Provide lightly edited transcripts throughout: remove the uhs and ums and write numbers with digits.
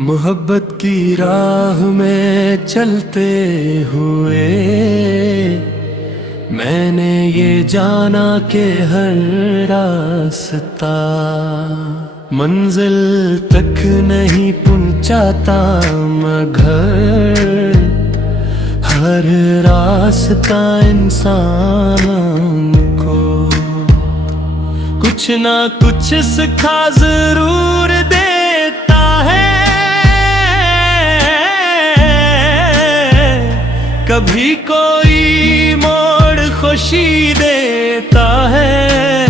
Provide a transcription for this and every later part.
मोहब्बत की राह में चलते हुए मैंने ये जाना कि हर रास्ता मंजिल तक नहीं पहुंचाता, मगर हर रास्ता इंसान को कुछ ना कुछ सिखा जरूर देता है। कभी कोई मोड़ खुशी देता है,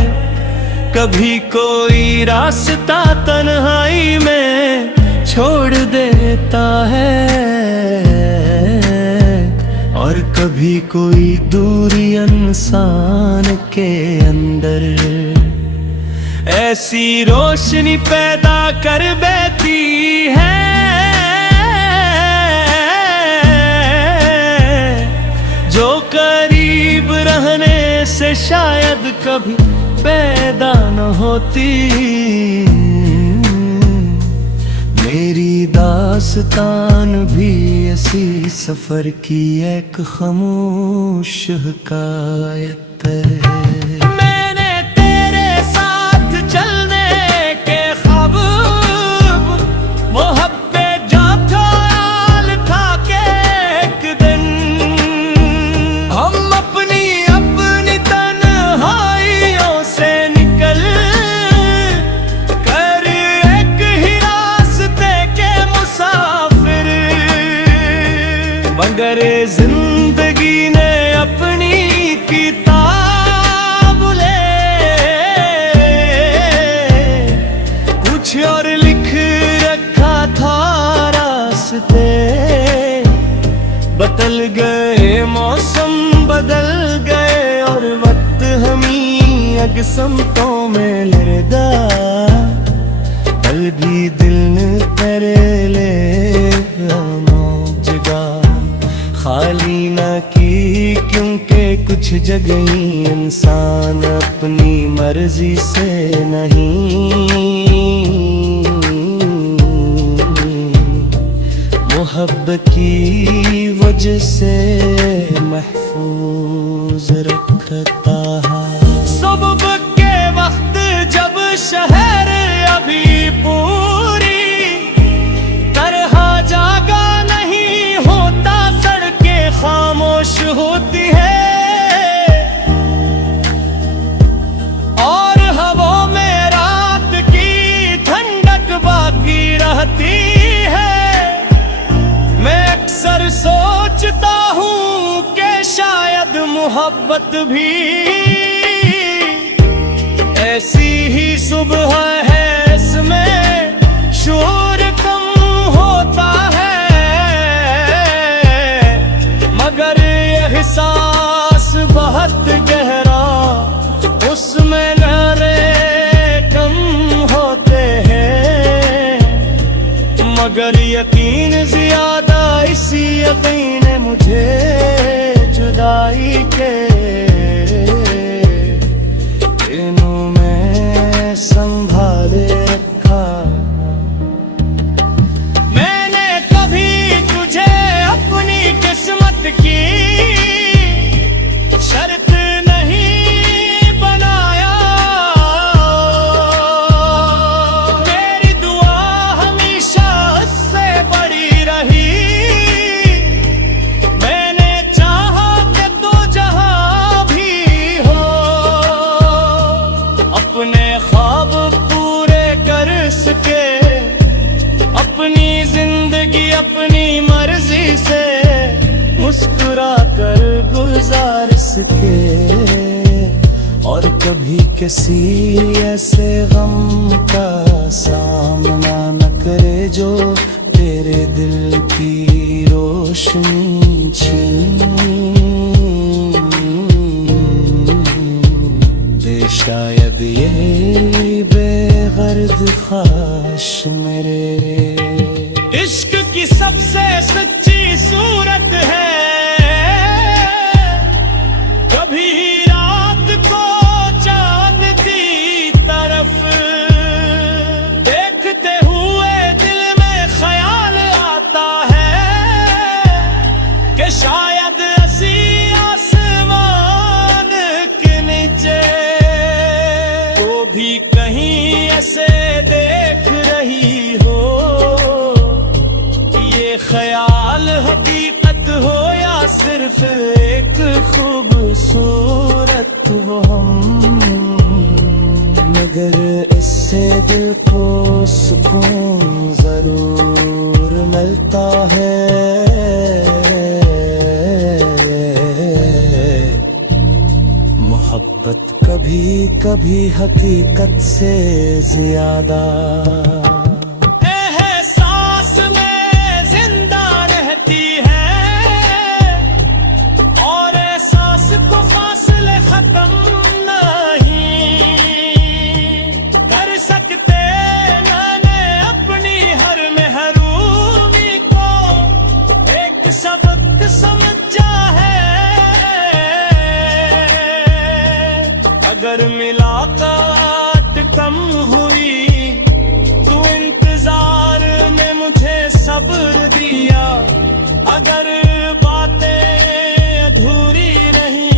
कभी कोई रास्ता तन्हाई में छोड़ देता है, और कभी कोई दूरी इंसान के अंदर ऐसी रोशनी पैदा कर बैठी है जो करीब रहने से शायद कभी पैदा न होती। मेरी दास्तान भी ऐसी सफर की एक खामोश हिकायत है। मगर जिंदगी ने अपनी किताब ले कुछ और लिख रखा था रास्ते। बदल गए मौसम बदल गए और वक्त हमी अगसमतों में लगा, कल भी दिल ने तेरे ले जगा खाली न की, क्योंकि कुछ जगह इंसान अपनी मर्जी से नहीं। मोहब्बत की वजह से महफूज रखता है। सुबह के वक्त जब शहर अभी पूरी तरह जागा नहीं होता, सड़कें खामोश होती है और हवा में रात की ठंडक बाकी रहती है। मैं अक्सर सोचता हूँ कि शायद मोहब्बत भी ऐसी ही सुबह है, इसमें शोर कम होता है, मगर ये एहसास बहुत गहरा, उसमें लहरें कम होते हैं, मगर यकीन ज्यादा, इसी यकीन ने मुझे जुदाई के दिनों में संभाले रखा। मैंने कभी तुझे अपनी किस्मत की शर्त नहीं बनाया, मेरी दुआ हमेशा उससे बड़ी रही। मैंने चाहा कि तू जहां भी हो अपने ख्वाब पूरे कर सके, अपनी जिंदगी अपनी मर्जी से मुस्कुरा कर गुजार सके, और कभी किसी ऐसे गम का सामना न करे जो तेरे दिल की रोशनी छीन दे। शायद ये बेगर्द ख्वाहिश मेरे इश्क की सबसे सच्ची सूरत है। कभी रात को चांद की तरफ देखते सिर्फ एक खूबसूरत वो हम, मगर इससे दिल को सुकून जरूर मिलता है। मोहब्बत कभी कभी हकीकत से ज्यादा एहसास में जिंदा रहती है, और एहसास को फासले खत्म नहीं कर सकते। मैंने अपनी हर महरूमी को एक सबक समझा है। अगर मुलाकात कम हुई तो इंतजार में मुझे सब्र दिया, अगर बातें अधूरी रही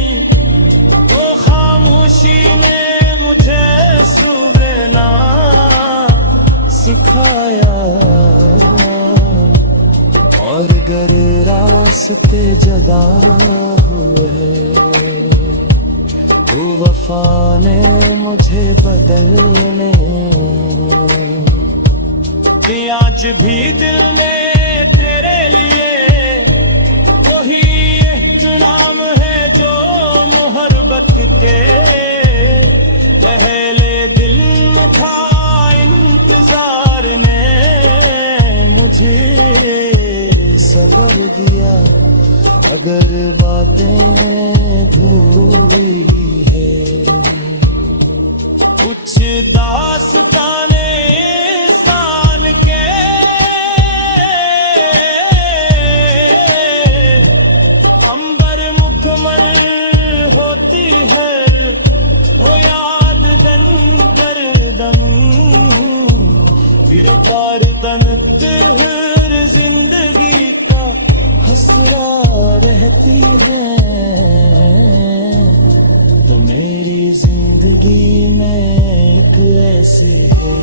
तो खामोशी में मुझे सुनना सिखाया। और अगर रास्ते जुदा हुए तू वफा ने मुझे बदलने, आज भी दिल में तेरे लिए वही एक नाम है जो मोहब्बत के पहले दिल था। इंतजार ने मुझे सब्र दिया, अगर बातें भूली कुछ दास्ताने इंसान के अंबर मुकम्मल होती है, वो याद दन कर दम फिर दन हर जिंदगी का हसरा रहती है। तो मेरी जिंदगी में एक ऐसे है